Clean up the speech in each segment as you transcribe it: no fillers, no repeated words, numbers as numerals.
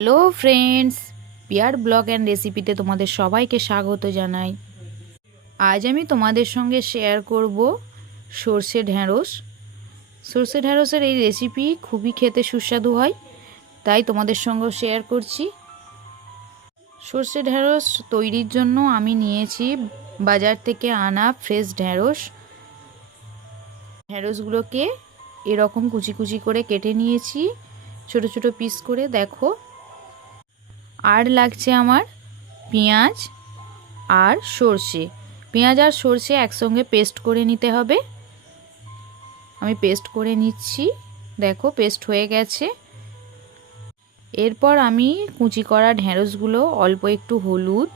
Hello friends, পিয়ার blog and রেসিপিতে তোমাদের সবাইকে স্বাগত জানাই। আজ আমি তোমাদের সঙ্গে শেয়ার করব সর্ষে ঢ্যাঁড়স। সর্ষে ঢ্যাঁড়সের এই রেসিপি খুবই খেতে সুস্বাদু হয়, তাই তোমাদের সঙ্গে শেয়ার করছি। সর্ষে ঢ্যাঁড়স তৈরির জন্য আমি নিয়েছি বাজার থেকে আনা ফ্রেশ ঢ্যাঁড়স। ঢ্যাঁড়সগুলোকে এরকম কুচি কুচি করে কেটে নিয়েছি, ছোট ছোট পিস করে। দেখো, আর লাগছে আমার পেঁয়াজ আর সর্ষে। পেঁয়াজ আর সর্ষে একসঙ্গে পেস্ট করে নিতে হবে। আমি পেস্ট করে নিচ্ছি। দেখো, পেস্ট হয়ে গেছে। এরপর আমি কুচি করা ঢ্যাঁড়সগুলো অল্প একটু হলুদ,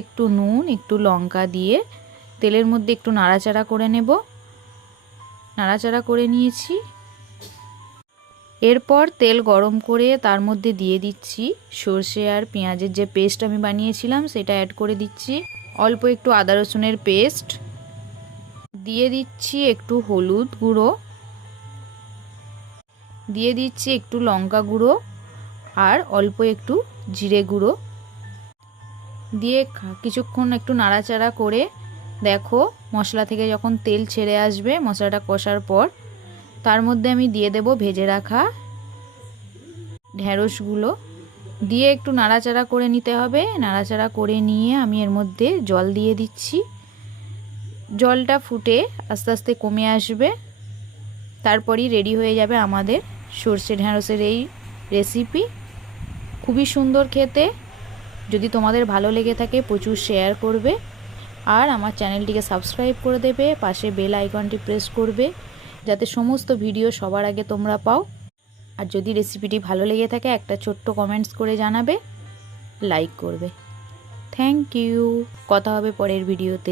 একটু নুন, একটু লঙ্কা দিয়ে তেলের মধ্যে একটু নাড়াচাড়া করে নেব। নাড়াচাড়া করে নিয়েছি। এরপর তেল গরম করে তার মধ্যে দিয়ে দিচ্ছি সর্ষে আর পেঁয়াজের যে পেস্ট আমি বানিয়েছিলাম সেটা অ্যাড করে দিচ্ছি। অল্প একটু আদা রসুনের পেস্ট দিয়ে দিচ্ছি, একটু হলুদ গুঁড়ো দিয়ে দিচ্ছি, একটু লঙ্কা গুঁড়ো আর অল্প একটু জিরে গুঁড়ো দিয়ে কিছুক্ষণ একটু নাড়াচাড়া করে দেখো, মশলা থেকে যখন তেল ছেড়ে আসবে, মশলাটা কষার পর তার মধ্যে আমি দিয়ে দেব ভেজে রাখা ঢ্যাঁড়সগুলো। দিয়ে একটু নাড়াচাড়া করে নিতে হবে। নাড়াচাড়া করে নিয়ে আমি এর মধ্যে জল দিয়ে দিচ্ছি। জলটা ফুটে আস্তে আস্তে কমে আসবে, তারপরই রেডি হয়ে যাবে আমাদের সর্ষে ঢ্যাঁড়সের এই রেসিপি। খুবই সুন্দর খেতে। যদি তোমাদের ভালো লেগে থাকে প্রচুর শেয়ার করবে, আর আমার চ্যানেলটিকে সাবস্ক্রাইব করে দেবে। পাশে বেল আইকনটি প্রেস করবে যাতে সমস্ত ভিডিও সবার আগে তোমরা পাও। আর যদি রেসিপিটি ভালো লেগে থাকে একটা ছোট্ট কমেন্টস করে জানাবে, লাইক করবে। Thank you. কথা হবে পরের ভিডিওতে।